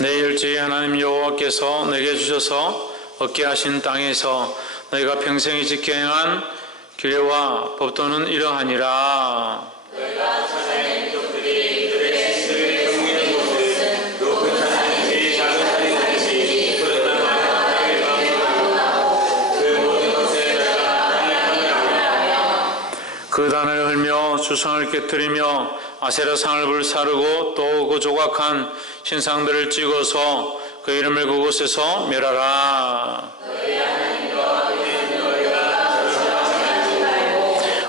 내 일제히 하나님 여호와께서 내게 주셔서 얻게 하신 땅에서 너희가 평생이 지켜 행한 규례와 법도는 이러하니라. 너희가 찾아낸 민족들이 그들의 신들을 섬기는 곳은 높은 산이든지 작은 산이든지 푸른 나무나 땅을 가운데로 그 모든 곳에 너희가 땅을 하느라며 그 단을 헐며 주상을 깨뜨리며 아세라상을 불사르고 또 그 조각한 신상들을 찍어서 그 이름을 그곳에서 멸하라.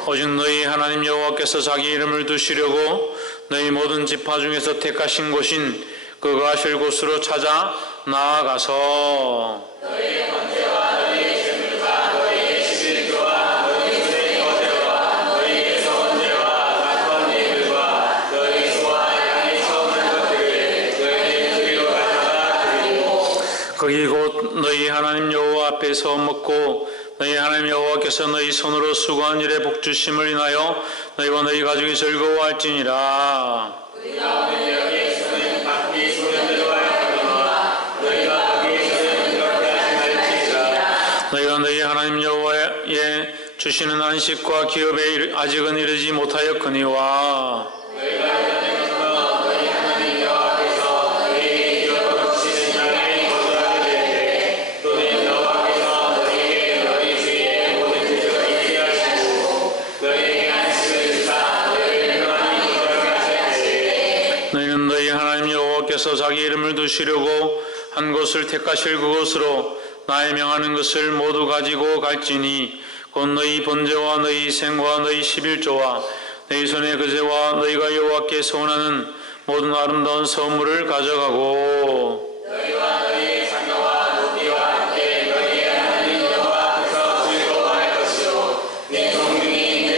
오직 너희 하나님 여호와께서 자기 이름을 두시려고 너희 모든 지파 중에서 택하신 곳인 그 거하실 곳으로 찾아 나아가서 너희의 번제와 너희의 제물과 너희의 십일조와 너희 손의 거제와 너희의 소원제와 각번 예물과 너희 소와 양의 처음난 것들을 너희의 드리러 가져다 드리고 거기 곧 너희 하나님 여호와 앞에서 먹고 너희 하나님 여호와께서 너희 손으로 수고한 일에 복주심을 인하여 너희와 너희 가족이 즐거워할지니라. 우리가 오늘 여기에서는 각기 소년대로 하였거니와 너희가 거기에서는 그렇게 하지 말지니라. 너희가 너희 하나님 여호와의 주시는 안식과 기업에 아직은 이르지 못하였거니와 너희가 이전에부터 너희 하나님 여호와께서 너희에게 기업으로 주시는 양을 거절하게 될 때 또는 여호와께서 너희에게 너희 주위의 모든 죄를 잊게 하시고 너희에게 안식을 주사 너희를 평안히 거절하게 하실 때 너희는 너희 하나님 여호와께서 자기 이름을 두시려고 한 곳을 택하실 그곳으로 나의 명하는 것을 모두 가지고 갈지니 곧 너희 번제와 너희 생과 너희 십일조와 너희 손의 거제와 너희가 여호와께 소원하는 모든 아름다운 선물을 가져가고 너희와 너희의 자녀와 노비와 함께 너희의 하나님 여호와 앞에서 즐거워할 것이요 내 종중이 있는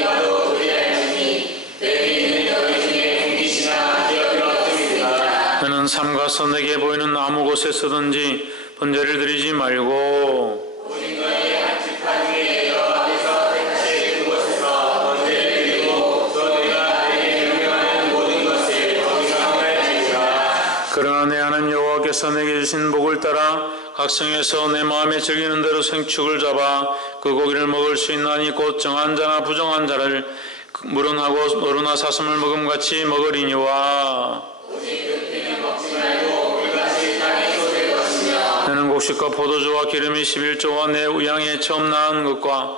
너희들과도 그리할지니 너희는 너희 중에 분깃이나 기업이 없음이니라. 너는 삼가서 내게 보이는 아무 곳에서든지 번제를 드리지 말고 오직 너희의 한 지파 중에 여호와께서 택하실 그곳에서 번제를 드리고 또 너희가 내게 명령하는 모든 것을 거기서 행할지니라. 그러나 내 하나님 여호와께서 내게 주신 복을 따라 각성에서 내 마음에 즐기는 대로 생축을 잡아 그 고기를 먹을 수 있나니 곧 정한 자나 부정한 자를 물은하고 노루나 사슴을 먹음같이 먹으리니와 오직 그 피는 먹지 말고 물같이 땅에 쏟을 것이며 너는 곡식과 포도주와 기름이 11조와 내 우양에 처음 낳은 것과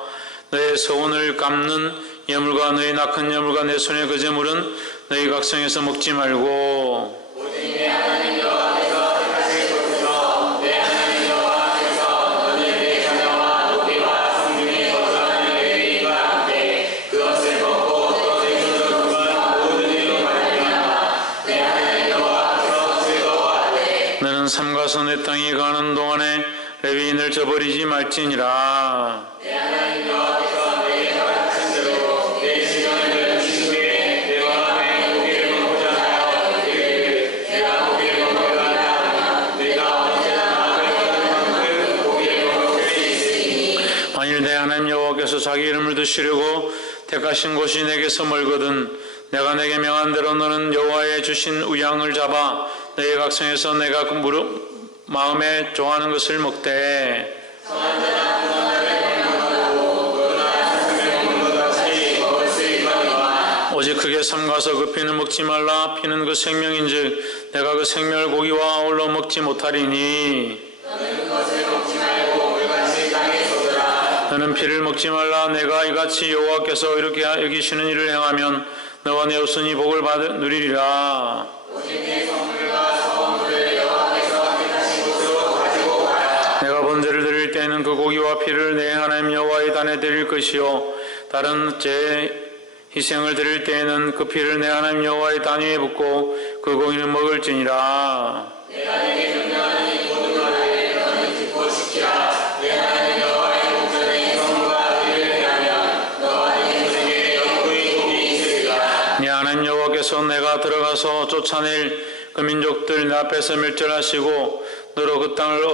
너의 소원을 갚는 예물과 너의 낙한 예물과 내 손의 거제물은 너희 각성에서 먹지 말고 오직 내 하나님 여호와께서 택하실 곳에서 내 하나님 여호와께서 너는 내 자녀와 노비와 성중에 거주하는 레위인과 함께 그것을 먹고 또 내 손으로 그간 모든 일로 말미암아 내 하나님 여호와께서 즐거워하되 너는 삼가서 내 땅에 가는 동안에 레위인을 저버리지 말지니라. 내 하나님 여호와께서 내게 허락하신 대로 내 신령을 주신 후에 내 마음에 고기를 먹고자 하여 이르기를 내가 고기를 먹으려 하면 내가 언제나 나를 받은 만큼 고기를 먹을 수 있으니 만일 내 하나님 여호와께서 자기 이름을 두시려고 택하신 곳이 내게서 멀거든 내가 내게 명한 대로 너는 여호와의 주신 우양을 잡아 너의 각성에서 내가 그 마음에 좋아하는 것을 먹되 성한 자나 부정한 자를 먹는다고 노루나 사슴을 먹는 것 같이 먹을 수 있거니와 오직 크게 삼가서 그 피는 먹지 말라. 피는 그 생명인즉 내가 그 생명을 고기와 아울러 먹지 못하리니 너는 그것을 먹지 말고 물같이 땅에 쏟으라. 너는 피를 먹지 말라. 내가 이같이 여호와께서 이렇게 여기시는 일을 행하면 너와 내 후손이 복을 누리리라. 오직 내 성물과 서원물을 여호와께서 택하신 곳으로 가지고 가라. 내가 번제를 드릴 때에는 그 고기와 피를 내 하나님 여호와의 단에 드릴 것이요 다른 제 희생을 드릴 때에는 그 피를 내 하나님 여호와의 단 위에 붓고 그 고기는 먹을지니라. 내가 내게 명령하는 이 모든 말을 너는 듣고 지키라. 내 하나님 여호와의 목전에 성과 의를 행하면 너와 네 후손에게 영구히 복이 있으리라. 네 하나님 여호와께서 내가 들어가서 쫓아낼 그 민족들 내 앞에서 멸절하시고 너로 그 땅을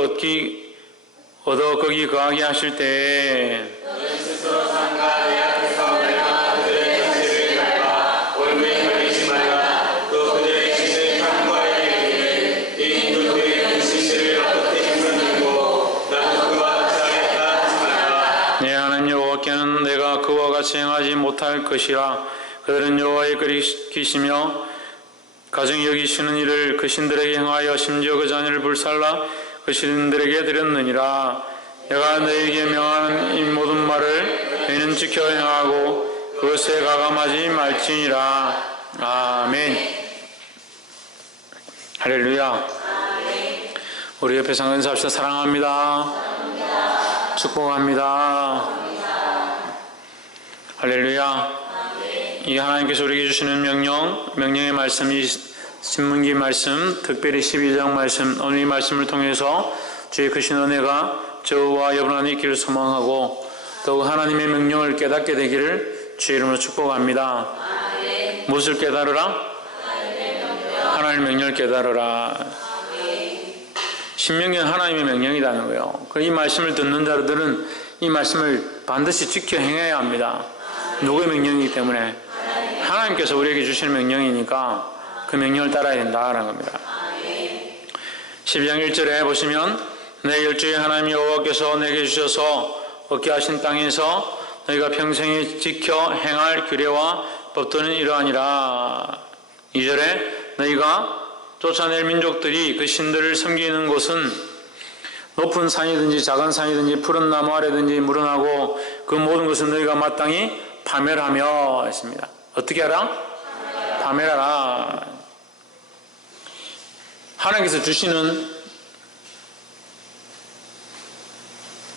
얻어 거기 거하게 하실 때에 너는 스스로 삼가 내 앞에서 멸망한 그들의 전체를 밟아 얼굴에 걸리지 말라. 또 그들의 신을 탐구하여 이르기를 이 같이 행하지 못할 것이라. 그들은 여호와의 거리끼시며 가증히 여기시는 일을 그 신들에게 행하여 심지어 그 자녀를 불살라 그 신들에게 드렸느니라. 내가 너에게 명하는 이 모든 말을 너희는 지켜 행하고 그것에 가감하지 말지니라. 아멘. 할렐루야. 우리 옆에 상은 인사합시다. 사랑합니다. 축복합니다. 할렐루야. 이 하나님께서 우리에게 주시는 명령의 말씀, 이 신문기 말씀, 특별히 12장 말씀, 오늘 이 말씀을 통해서 주의 크신 은혜가 저와 여러분 안에 있기를 소망하고 더욱 하나님의 명령을 깨닫게 되기를 주의 이름으로 축복합니다. 무엇을 깨달으라? 하나님의 명령을 깨달으라. 신명기는 하나님의 명령이라는 거예요. 이 말씀을 듣는 자들은 이 말씀을 반드시 지켜 행해야 합니다. 누구의 명령이기 때문에? 하나님께서 우리에게 주시는 명령이니까 그 명령을 따라야 된다라는 겁니다. 12장 1절에 보시면 내 열주의 하나님 여호와께서 내게 주셔서 얻게 하신 땅에서 너희가 평생에 지켜 행할 규례와 법도는 이러하니라. 2절에 너희가 쫓아낼 민족들이 그 신들을 섬기는 곳은 높은 산이든지 작은 산이든지 푸른 나무 아래든지 무른하고 그 모든 것은 너희가 마땅히 파멸하며 했습니다. 어떻게 하라? 파멸하라.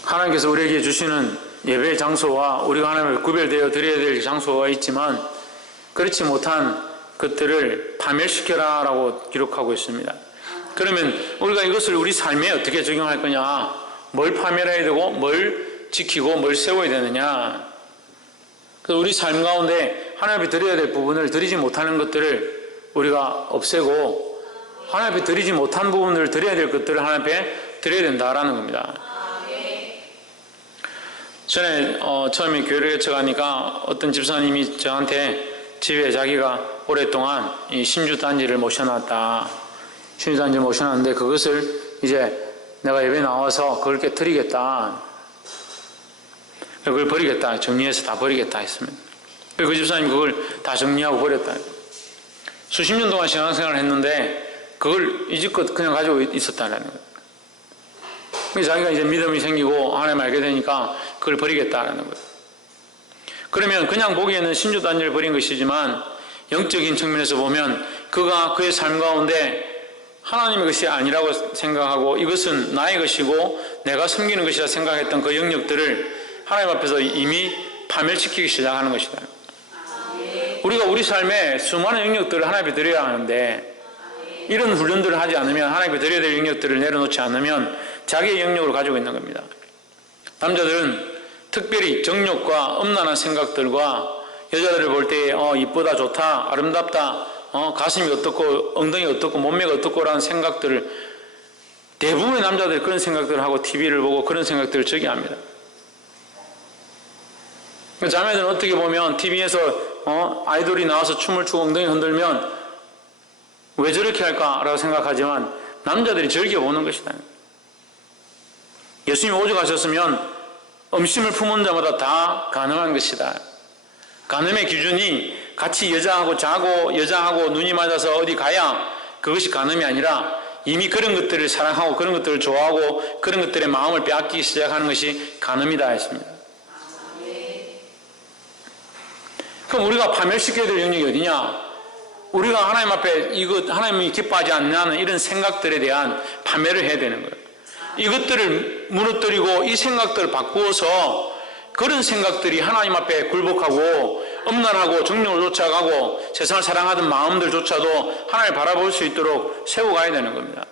하나님께서 우리에게 주시는 예배의 장소와 우리가 하나님을 구별되어 드려야 될 장소가 있지만 그렇지 못한 것들을 파멸시켜라 라고 기록하고 있습니다. 그러면 우리가 이것을 우리 삶에 어떻게 적용할 거냐? 뭘 파멸해야 되고 뭘 지키고 뭘 세워야 되느냐? 그래서 우리 삶 가운데 하나님 앞에 드려야 될 부분을 드리지 못하는 것들을 우리가 없애고 하나님 앞에 드리지 못한 부분을 드려야 될 것들을 하나님 앞에 드려야 된다라는 겁니다. 전에 처음에 교회를 개척하니까 어떤 집사님이 저한테 집에 자기가 오랫동안 이 신주단지를 모셔놨다. 신주단지를 모셔놨는데 그것을 이제 내가 예배 나와서 그걸 깨뜨리겠다. 그걸 버리겠다. 정리해서 다 버리겠다 했습니다. 그 집사님이 그걸 다 정리하고 버렸다. 수십 년 동안 신앙생활을 했는데 그걸 이집껏 그냥 가지고 있었다는 거예요. 자기가 이제 믿음이 생기고 하나님 알게 되니까 그걸 버리겠다는 거예요. 그러면 그냥 보기에는 신주단지를 버린 것이지만 영적인 측면에서 보면 그가 그의 삶 가운데 하나님의 것이 아니라고 생각하고 이것은 나의 것이고 내가 섬기는 것이라 생각했던 그 영역들을 하나님 앞에서 이미 파멸시키기 시작하는 것이다. 우리가 우리 삶에 수많은 영역들을 하나님 앞에 드려야 하는데 이런 훈련들을 하지 않으면 하나님 앞에 드려야 될 영역들을 내려놓지 않으면 자기의 영역을 가지고 있는 겁니다. 남자들은 특별히 정욕과 음란한 생각들과 여자들을 볼 때 이쁘다, 좋다, 아름답다, 가슴이 어떻고 엉덩이 어떻고 몸매가 어떻고라는 생각들을 대부분의 남자들이 그런 생각들을 하고 TV를 보고 그런 생각들을 저기합니다. 자매들은 어떻게 보면 TV에서 아이돌이 나와서 춤을 추고 엉덩이 흔들면 왜 저렇게 할까라고 생각하지만 남자들이 즐겨보는 것이다. 예수님이 오죽하셨으면 음심을 품은 자마다 다 간음한 것이다. 간음의 기준이 같이 여자하고 자고 여자하고 눈이 맞아서 어디 가야 그것이 간음이 아니라 이미 그런 것들을 사랑하고 그런 것들을 좋아하고 그런 것들의 마음을 빼앗기기 시작하는 것이 간음이다 했습니다. 그럼 우리가 파멸시켜야 될 영역이 어디냐? 우리가 하나님 앞에 이것 하나님이 기뻐하지 않는 이런 생각들에 대한 파멸을 해야 되는 거예요. 이것들을 무너뜨리고 이 생각들을 바꾸어서 그런 생각들이 하나님 앞에 굴복하고 음란하고 정욕을 쫓아가고 세상을 사랑하던 마음들조차도 하나님을 바라볼 수 있도록 세워가야 되는 겁니다.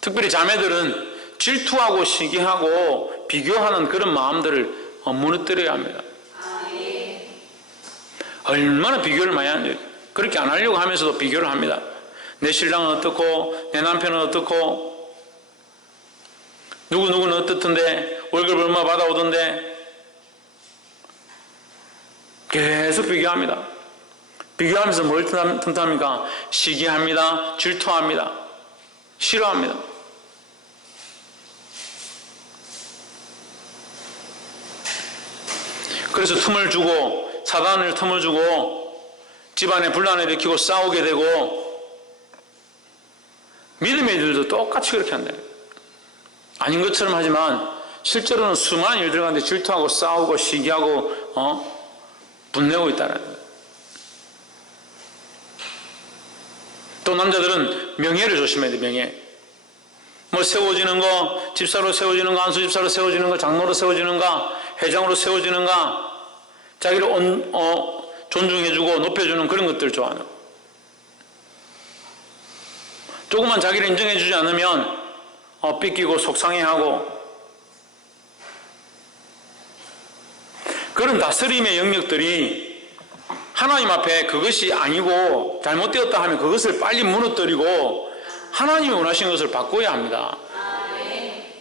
특별히 자매들은 질투하고 시기하고 비교하는 그런 마음들을 무너뜨려야 합니다. 얼마나 비교를 많이 하는지 그렇게 안 하려고 하면서도 비교를 합니다. 내 신랑은 어떻고 내 남편은 어떻고 누구는 어떻던데 월급 얼마 받아오던데 계속 비교합니다. 비교하면서 뭘 틈탑니까? 시기합니다. 질투합니다. 싫어합니다. 그래서 틈을 주고 사단을 틈을 주고 집안에 분란을 일으키고 싸우게 되고 믿음의 일들도 똑같이 그렇게 한다. 아닌 것처럼 하지만 실제로는 수많은 일들 가운데 질투하고 싸우고 시기하고 분내고 있다는 거예요. 또 남자들은 명예를 조심해야 돼. 명예. 뭐 세워지는 거, 집사로 세워지는 거, 안수 집사로 세워지는 거, 장로로 세워지는가, 회장으로 세워지는가, 자기를 존중해주고 높여주는 그런 것들 좋아하는 거. 조금만 자기를 인정해주지 않으면 삐끼고 속상해하고, 그런 다스림의 영역들이 하나님 앞에 그것이 아니고 잘못되었다 하면 그것을 빨리 무너뜨리고 하나님이 원하시는 것을 바꿔야 합니다.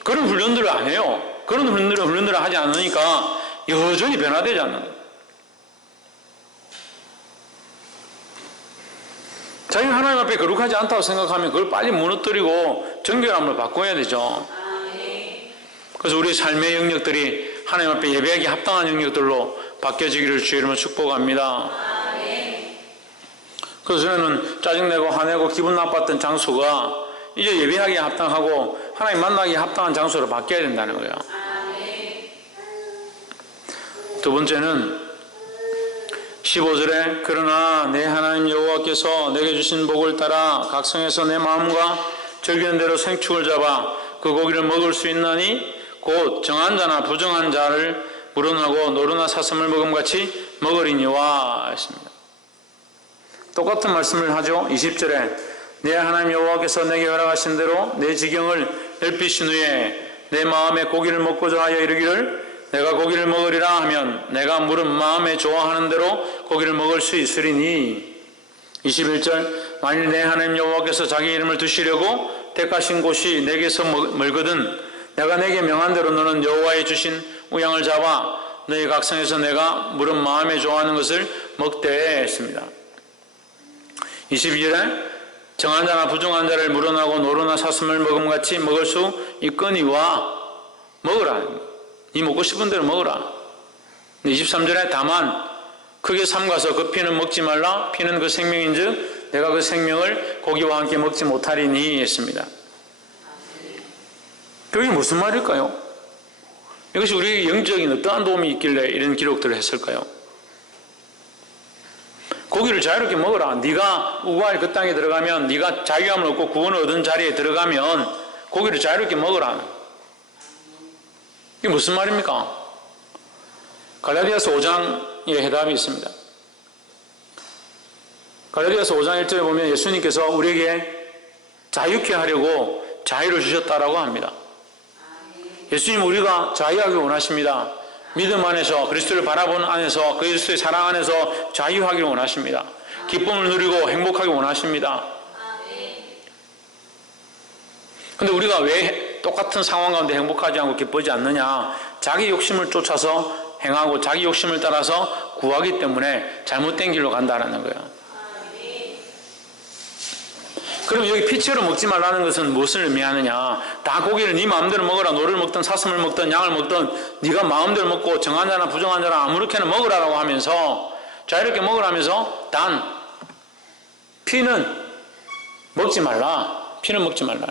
그런 훈련들을 안 해요. 그런 훈련들을 하지 않으니까 여전히 변화되지 않는 거예요. 자기가 하나님 앞에 거룩하지 않다고 생각하면 그걸 빨리 무너뜨리고 정결함을 바꿔야 되죠. 그래서 우리의 삶의 영역들이 하나님 앞에 예배하기 합당한 영역들로 바뀌어지기를 주의 이름으로 축복합니다. 그래서 저는 짜증내고 화내고 기분 나빴던 장소가 이제 예배하기에 합당하고 하나님 만나기에 합당한 장소로 바뀌어야 된다는 거예요. 두 번째는 15절에 그러나 내 하나님 여호와께서 내게 주신 복을 따라 각 성에서 내 마음과 즐기는 대로 생축을 잡아 그 고기를 먹을 수 있나니 곧 정한 자나 부정한 자를 물어나고 노루나 사슴을 먹음같이 먹으리니와 했습니다. 똑같은 말씀을 하죠. 20절에 내 하나님 여호와께서 내게 허락하신 대로 내 지경을 넓히신 후에 내 마음에 고기를 먹고자 하여 이르기를 내가 고기를 먹으리라 하면 내가 물은 마음에 좋아하는 대로 고기를 먹을 수 있으리니. 21절 만일 내 하나님 여호와께서 자기 이름을 두시려고 택하신 곳이 내게서 멀거든 내가 내게 명한 대로 너는 여호와의 주신 우양을 잡아 너희 각성에서 내가 물은 마음에 좋아하는 것을 먹되 했습니다. 22절에 정한 자나 부정한 자를 물어나고 노루나 사슴을 먹음같이 먹을 수 있거니와 먹으라. 네 먹고 싶은 대로 먹으라. 23절에 다만 크게 삼가서 그 피는 먹지 말라. 피는 그 생명인즉 내가 그 생명을 고기와 함께 먹지 못하리니 했습니다. 그게 무슨 말일까요? 이것이 우리에게 영적인 어떠한 도움이 있길래 이런 기록들을 했을까요? 고기를 자유롭게 먹어라. 네가 우구할 그 땅에 들어가면 네가 자유함을 얻고 구원을 얻은 자리에 들어가면 고기를 자유롭게 먹어라. 이게 무슨 말입니까? 갈라디아서 5장에 해답이 있습니다. 갈라디아서 5장 1절에 보면 예수님께서 우리에게 자유케 하려고 자유를 주셨다라고 합니다. 예수님 우리가 자유하기 원하십니다. 믿음 안에서 그리스도를 바라보는 안에서 그리스도의 사랑 안에서 자유하기를 원하십니다. 기쁨을 누리고 행복하기 원하십니다. 그런데 우리가 왜 똑같은 상황 가운데 행복하지 않고 기쁘지 않느냐? 자기 욕심을 쫓아서 행하고 자기 욕심을 따라서 구하기 때문에 잘못된 길로 간다는 거예요. 그럼 여기 피채로 먹지 말라는 것은 무엇을 의미하느냐? 다 고기를 네 마음대로 먹어라. 노를 먹든 사슴을 먹든 양을 먹든 네가 마음대로 먹고 정한 자나 부정한 자나 아무렇게나 먹으라라고 하면서 자유롭게 먹으라면서 단 피는 먹지 말라. 피는 먹지 말라.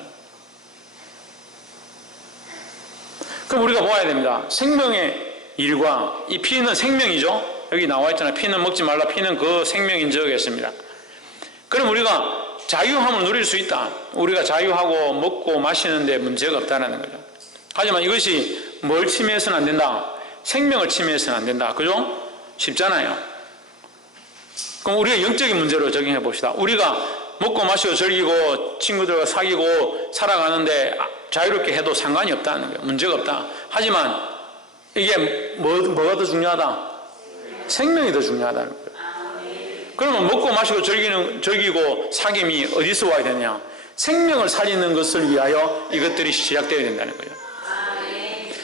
그럼 우리가 보아야 됩니다. 생명의 일과 이 피는 생명이죠. 여기 나와 있잖아요. 피는 먹지 말라. 피는 그 생명인즉 했습니다. 그럼 우리가 자유함을 누릴 수 있다. 우리가 자유하고 먹고 마시는데 문제가 없다는 거죠. 하지만 이것이 뭘 침해해서는 안 된다? 생명을 침해해서는 안 된다. 그죠? 쉽잖아요. 그럼 우리가 영적인 문제로 적용해 봅시다. 우리가 먹고 마시고 즐기고 친구들과 사귀고 살아가는데 자유롭게 해도 상관이 없다는 거예요. 문제가 없다. 하지만 이게 뭐가 더 중요하다? 생명이 더 중요하다는 거예요. 그러면 먹고 마시고 즐기고 사귐이 어디서 와야 되냐? 생명을 살리는 것을 위하여 이것들이 시작되어야 된다는 거예요.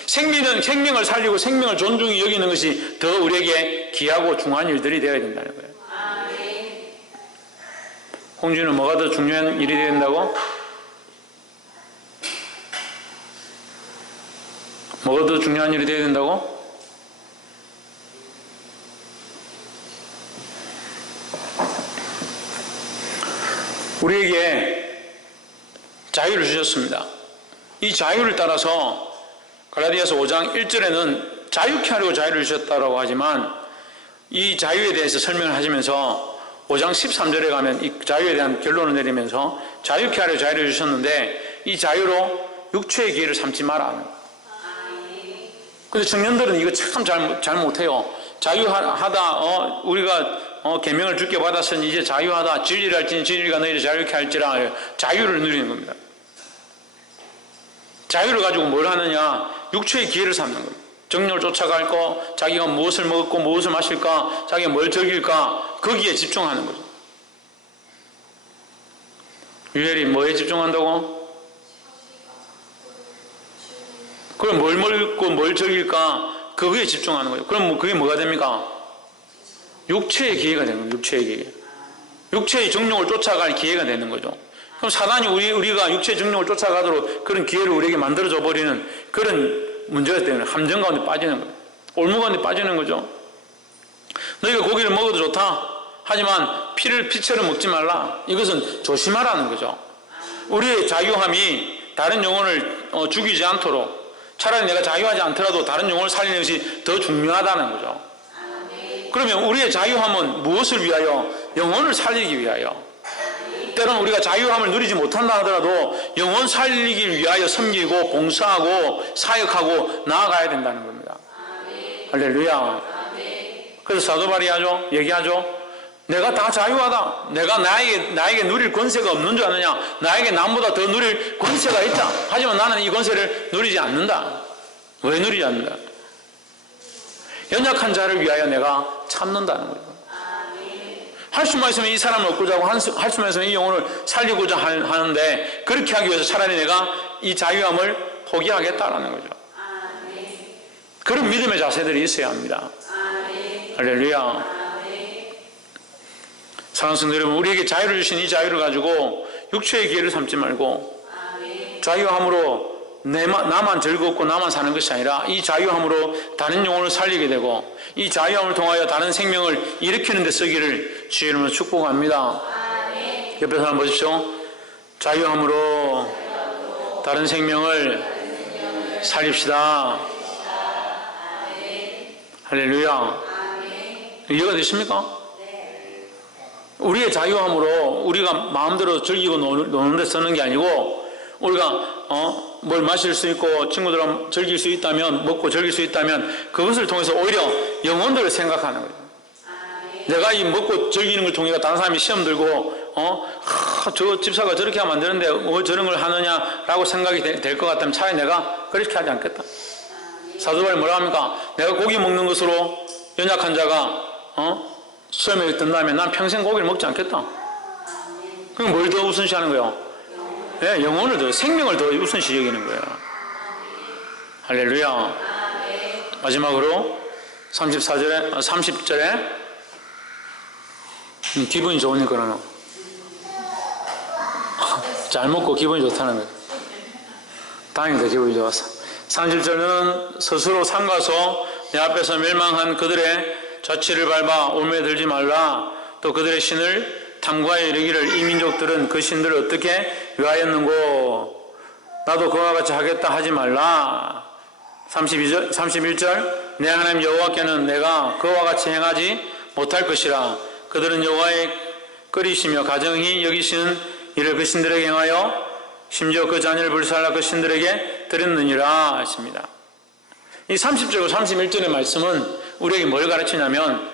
생명을 살리고 생명을 존중히 여기는 것이 더 우리에게 귀하고 중요한 일들이 되어야 된다는 거예요. 홍준은 뭐가 더 중요한 일이 되어야 된다고? 뭐가 더 중요한 일이 되어야 된다고? 우리에게 자유를 주셨습니다. 이 자유를 따라서 갈라디아서 5장 1절에는 자유케 하려고 자유를 주셨다고 하지만 이 자유에 대해서 설명을 하시면서 5장 13절에 가면 이 자유에 대한 결론을 내리면서 자유케 하려고 자유를 주셨는데 이 자유로 육체의 기회를 삼지 마라. 근데 청년들은 이거 참 잘 못해요. 자유하다, 우리가 계명을 주께 받았으니 이제 자유하다. 진리를 할지니 진리가 너희를 자유케 할지라. 자유를 누리는 겁니다. 자유를 가지고 뭘 하느냐? 육체의 기회를 삼는 겁니다. 정욕을 쫓아갈 거, 자기가 무엇을 먹고 무엇을 마실까, 자기가 뭘 즐길까, 거기에 집중하는 거죠. 유엘이 뭐에 집중한다고? 그럼 뭘 먹고 뭘 즐길까, 그거에 집중하는 거예요. 그럼 그게 뭐가 됩니까? 육체의 기회가 되는 거예요. 육체의 기회. 육체의 정욕을 쫓아갈 기회가 되는 거죠. 그럼 사단이 우리가 육체의 정욕을 쫓아가도록 그런 기회를 우리에게 만들어줘 버리는 그런 문제가 되는 함정 가운데 빠지는 거예요. 올무 가운데 빠지는 거죠. 너희가 고기를 먹어도 좋다. 하지만 피처럼 먹지 말라. 이것은 조심하라는 거죠. 우리의 자유함이 다른 영혼을 죽이지 않도록 차라리 내가 자유하지 않더라도 다른 영혼을 살리는 것이 더 중요하다는 거죠. 그러면 우리의 자유함은 무엇을 위하여? 영혼을 살리기 위하여. 때로는 우리가 자유함을 누리지 못한다 하더라도 영혼 살리기 위하여 섬기고 봉사하고 사역하고 나아가야 된다는 겁니다. 할렐루야. 그래서 사도 바울이 얘기하죠. 내가 다 자유하다. 내가 나에게 누릴 권세가 없는 줄 아느냐? 나에게 남보다 더 누릴 권세가 있다. 하지만 나는 이 권세를 누리지 않는다. 왜 누리지 않는다? 연약한 자를 위하여 내가 참는다는 거죠. 할 수만 있으면 이 사람을 얻고자 하고 할 수만 있으면 이 영혼을 살리고자 하는데 그렇게 하기 위해서 차라리 내가 이 자유함을 포기하겠다라는 거죠. 그런 믿음의 자세들이 있어야 합니다. 할렐루야. 사랑하는 성도 여러분, 우리에게 자유를 주신 이 자유를 가지고 육체의 기회를 삼지 말고 자유함으로 나만 즐겁고 나만 사는 것이 아니라 이 자유함으로 다른 영혼을 살리게 되고 이 자유함을 통하여 다른 생명을 일으키는 데 쓰기를 주의 이름으로 축복합니다. 옆에 사람 보십시오. 자유함으로 다른 생명을 살립시다. 할렐루야. 이해가 되십니까? 우리의 자유함으로 우리가 마음대로 즐기고 노는 데 쓰는 게 아니고 우리가 뭘 마실 수 있고 친구들하고 즐길 수 있다면 먹고 즐길 수 있다면 그것을 통해서 오히려 영혼들을 생각하는 거예요. 내가 이 먹고 즐기는 걸 통해 다른 사람이 시험 들고 저 집사가 저렇게 하면 안 되는데 왜 저런 걸 하느냐라고 생각이 될 것 같다면 차라리 내가 그렇게 하지 않겠다. 사도 바울이 뭐라 합니까? 내가 고기 먹는 것으로 연약한 자가 시험에 든다면 난 평생 고기를 먹지 않겠다. 그럼 뭘 더 우선시하는 거예요? 네, 영혼을 더, 생명을 더 우선시 여기는 거예요. 할렐루야. 마지막으로 30절에 기분이 좋으니까 그러나 잘 먹고 기분이 좋다는 거예요. 다행이다. 기분이 좋았어. 30절은 스스로 삼가서 내 앞에서 멸망한 그들의 자취를 밟아 올무에 들지 말라. 또 그들의 신을 탐구하여 이르기를 이 민족들은 그 신들을 어떻게 위하였는고 나도 그와 같이 하겠다 하지 말라. 31절 내 하나님 여호와께는 내가 그와 같이 행하지 못할 것이라. 그들은 여호와의 끓이시며 가정히 여기시는 이를 그 신들에게 행하여 심지어 그 자녀를 불살라 그 신들에게 드렸느니라 했습니다. 이 30절과 31절의 말씀은 우리에게 뭘 가르치냐면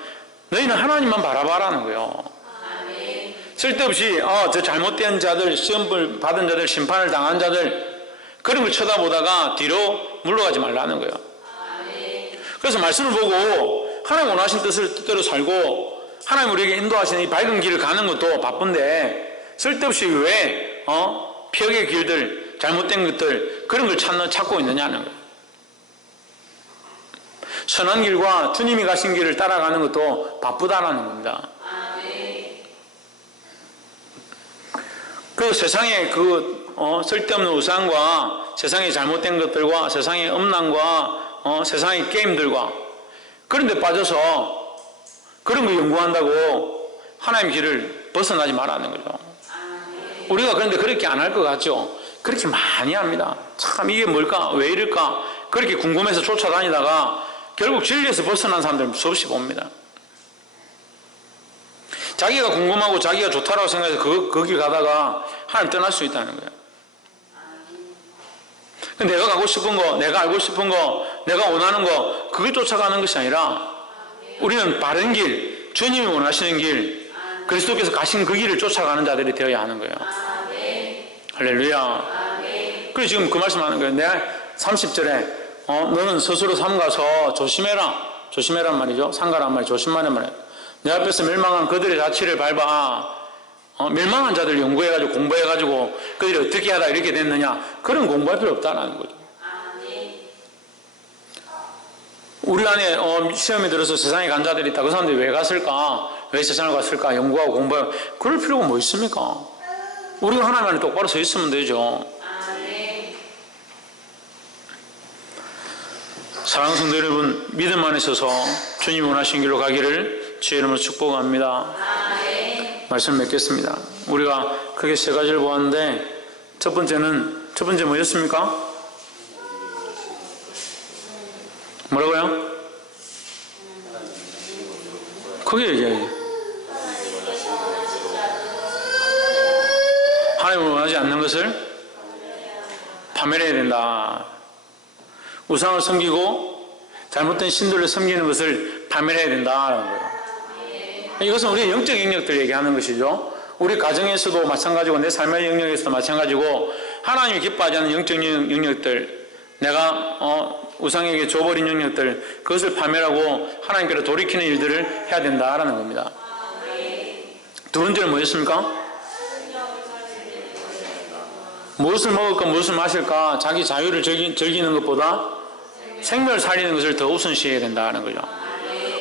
너희는 하나님만 바라봐라는 거예요. 쓸데없이 저 잘못된 자들, 시험을 받은 자들, 심판을 당한 자들 그런 걸 쳐다보다가 뒤로 물러가지 말라는 거예요. 그래서 말씀을 보고 하나님 원하신 뜻대로 살고 하나님 우리에게 인도하시는 이 밝은 길을 가는 것도 바쁜데 쓸데없이 왜 폐역의 길들, 잘못된 것들 그런 걸 찾고 있느냐는 거예요. 선한 길과 주님이 가신 길을 따라가는 것도 바쁘다라는 겁니다. 그 세상의 쓸데없는 우상과 세상의 잘못된 것들과 세상의 음란과 세상의 게임들과 그런 데 빠져서 그런 거 연구한다고 하나님 길을 벗어나지 말라는 거죠. 우리가 그런데 그렇게 안 할 것 같죠? 그렇게 많이 합니다. 참 이게 뭘까? 왜 이럴까? 그렇게 궁금해서 쫓아다니다가 결국 진리에서 벗어난 사람들 수없이 봅니다. 자기가 궁금하고 자기가 좋다라고 생각해서 거기 가다가 하나님 떠날 수 있다는 거예요. 내가 가고 싶은 거, 내가 알고 싶은 거, 내가 원하는 거, 그걸 쫓아가는 것이 아니라 우리는 바른 길, 주님이 원하시는 길, 그리스도께서 가신 그 길을 쫓아가는 자들이 되어야 하는 거예요. 할렐루야. 그래서 지금 그 말씀하는 거예요. 내가 30절에 너는 스스로 삼가서 조심해란 말이죠. 삼가란 말이 조심하란 말이에요. 내 앞에서 멸망한 그들의 자취를 밟아. 멸망한 자들 연구해가지고 공부해가지고 그들이 어떻게 하다 이렇게 됐느냐, 그런 공부할 필요 없다는 거죠. 우리 안에 시험이 들어서 세상에 간 자들이 있다. 그 사람들이 왜 갔을까? 왜 세상을 갔을까? 연구하고 공부하고 그럴 필요가 뭐 있습니까? 우리가 하나님 안에 똑바로 서 있으면 되죠. 사랑하는 성도 여러분, 믿음 안에 서서 주님이 원하신 길로 가기를 주의 이름으로 축복합니다. 말씀 맺겠습니다. 우리가 크게 세 가지를 보았는데 첫 번째 뭐였습니까? 뭐라고요? 크게 얘기해야지. 하나님을 원하지 않는 것을 파멸해야 된다. 우상을 섬기고 잘못된 신들을 섬기는 것을 파멸해야 된다는 거예요. 이것은 우리의 영적 영역들 얘기하는 것이죠. 우리 가정에서도 마찬가지고 내 삶의 영역에서도 마찬가지고 하나님이 기뻐하지 않는 영적 영역들, 내가 우상에게 줘버린 영역들, 그것을 파멸하고 하나님께로 돌이키는 일들을 해야 된다라는 겁니다. 두 번째는 뭐였습니까? 무엇을 먹을까 무엇을 마실까 자기 자유를 즐기는 것보다 생명을 살리는 것을 더 우선시해야 된다는 거죠.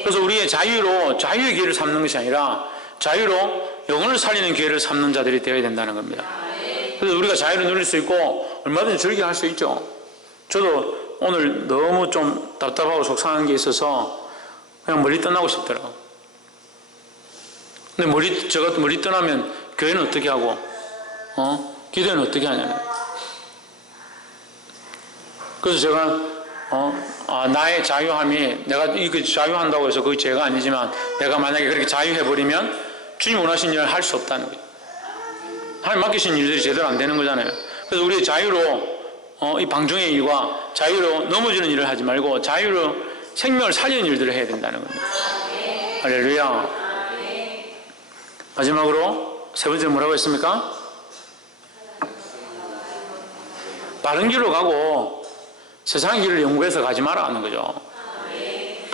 그래서 우리의 자유의 기회를 삼는 것이 아니라 자유로 영혼을 살리는 기회를 삼는 자들이 되어야 된다는 겁니다. 그래서 우리가 자유를 누릴 수 있고 얼마든지 즐기게 할 수 있죠. 저도 오늘 너무 좀 답답하고 속상한 게 있어서 그냥 멀리 떠나고 싶더라고요. 근데 제가 멀리 떠나면 교회는 어떻게 하고 기도는 어떻게 하냐면, 그래서 제가 나의 자유함이, 내가 이거 자유한다고 해서 그게 죄가 아니지만 내가 만약에 그렇게 자유해버리면 주님 원하신 일을 할 수 없다는 거예요. 하나님 맡기신 일들이 제대로 안 되는 거잖아요. 그래서 우리 자유로 이 방종의 일과 자유로 넘어지는 일을 하지 말고 자유로 생명을 살리는 일들을 해야 된다는 겁니다. 할렐루야. 마지막으로 세 번째 뭐라고 했습니까? 바른 길로 가고 세상의 길을 연구해서 가지 마라 하는 거죠.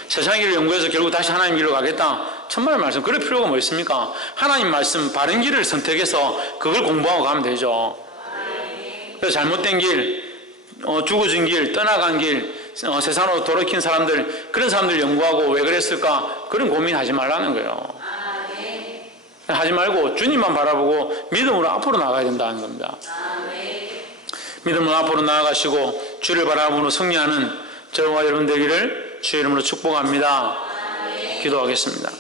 세상의 길을 연구해서 결국 다시 하나님 길로 가겠다. 천만의 말씀, 그럴 필요가 뭐 있습니까? 하나님 말씀 바른 길을 선택해서 그걸 공부하고 가면 되죠. 그래서 잘못된 길, 죽어진 길, 떠나간 길, 세상으로 돌이킨 사람들, 그런 사람들 연구하고 왜 그랬을까? 그런 고민하지 말라는 거예요. 하지 말고 주님만 바라보고 믿음으로 앞으로 나가야 된다는 겁니다. 믿음으로 앞으로 나아가시고 주를 바라보며 승리하는 저와 여러분 되기를 주의 이름으로 축복합니다. 기도하겠습니다.